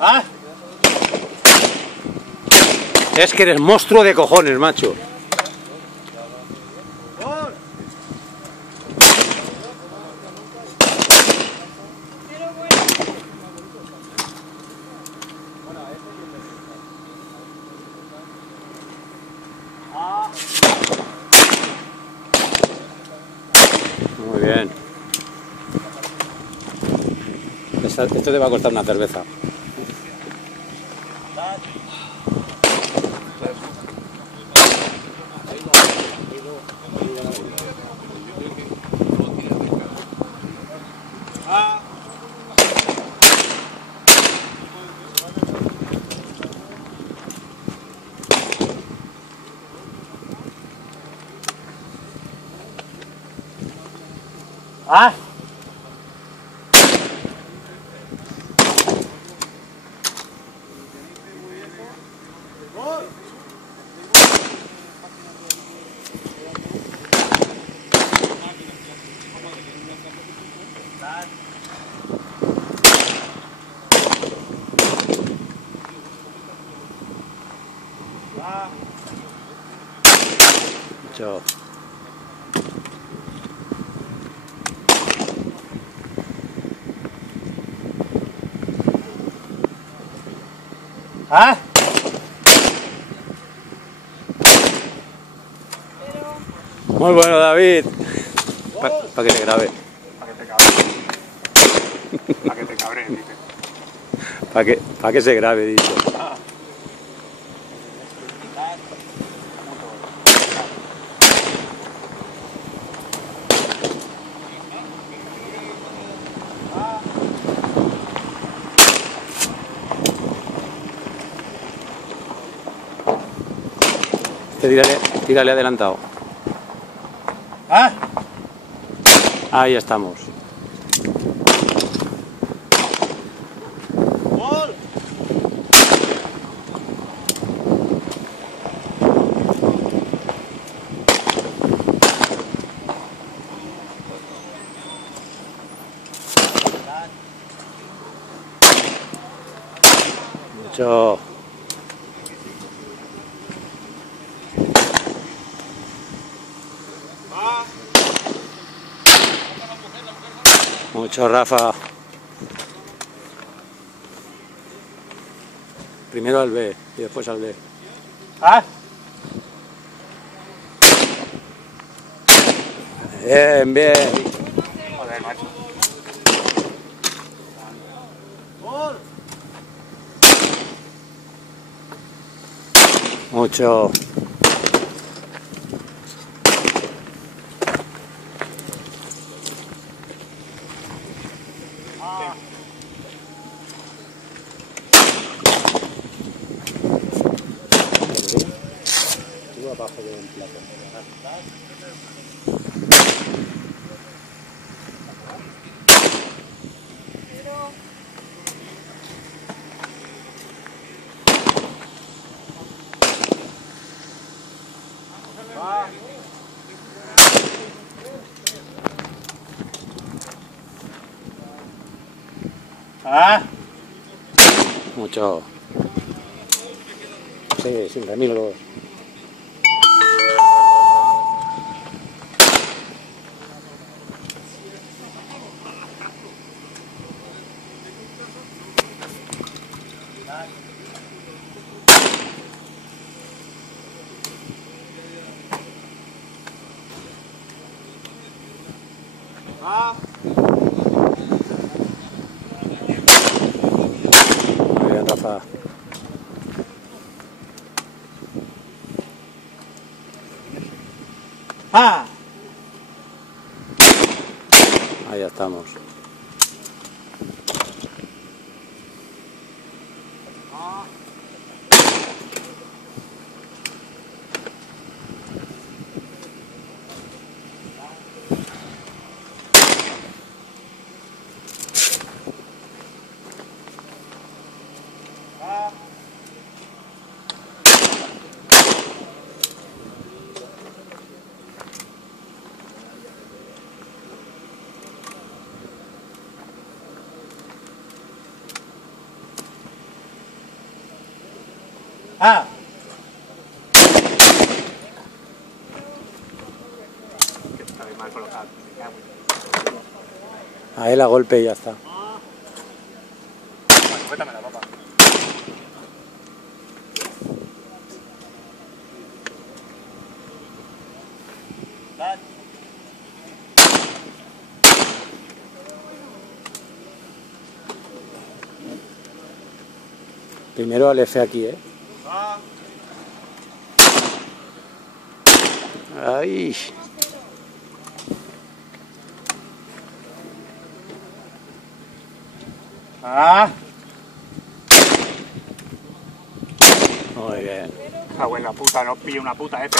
¿Ah? Es que eres monstruo de cojones, macho. Muy bien. Esto te va a costar una cerveza. ¿Ah? Chao. ¿Ah? Muy bueno, David. Para que te grabe. Para que te cabre. Para que te cabre, dice. Para que se grabe, dicho. Tírale adelantado. ¿Ah? Ahí estamos. ¡Gol! Mucho. Mucho, Rafa. Primero al B y después al D. ¿Ah? Bien, bien. Joder, macho. Mucho. Abajo del plato. ¿Ah? Mucho. Sí, sin remilgos. ¿Ah? Muy bien, Rafa. ¡Ah! Ahí estamos. ¡Ah! Que está bien mal colocado. Me cago en... A él a golpe y ya está. Bueno, suéltamela, papá. Primero al F aquí, ¿eh? ¡Ay! ¡Ah! Muy bien. Cago en la puta, no pillo una puta F.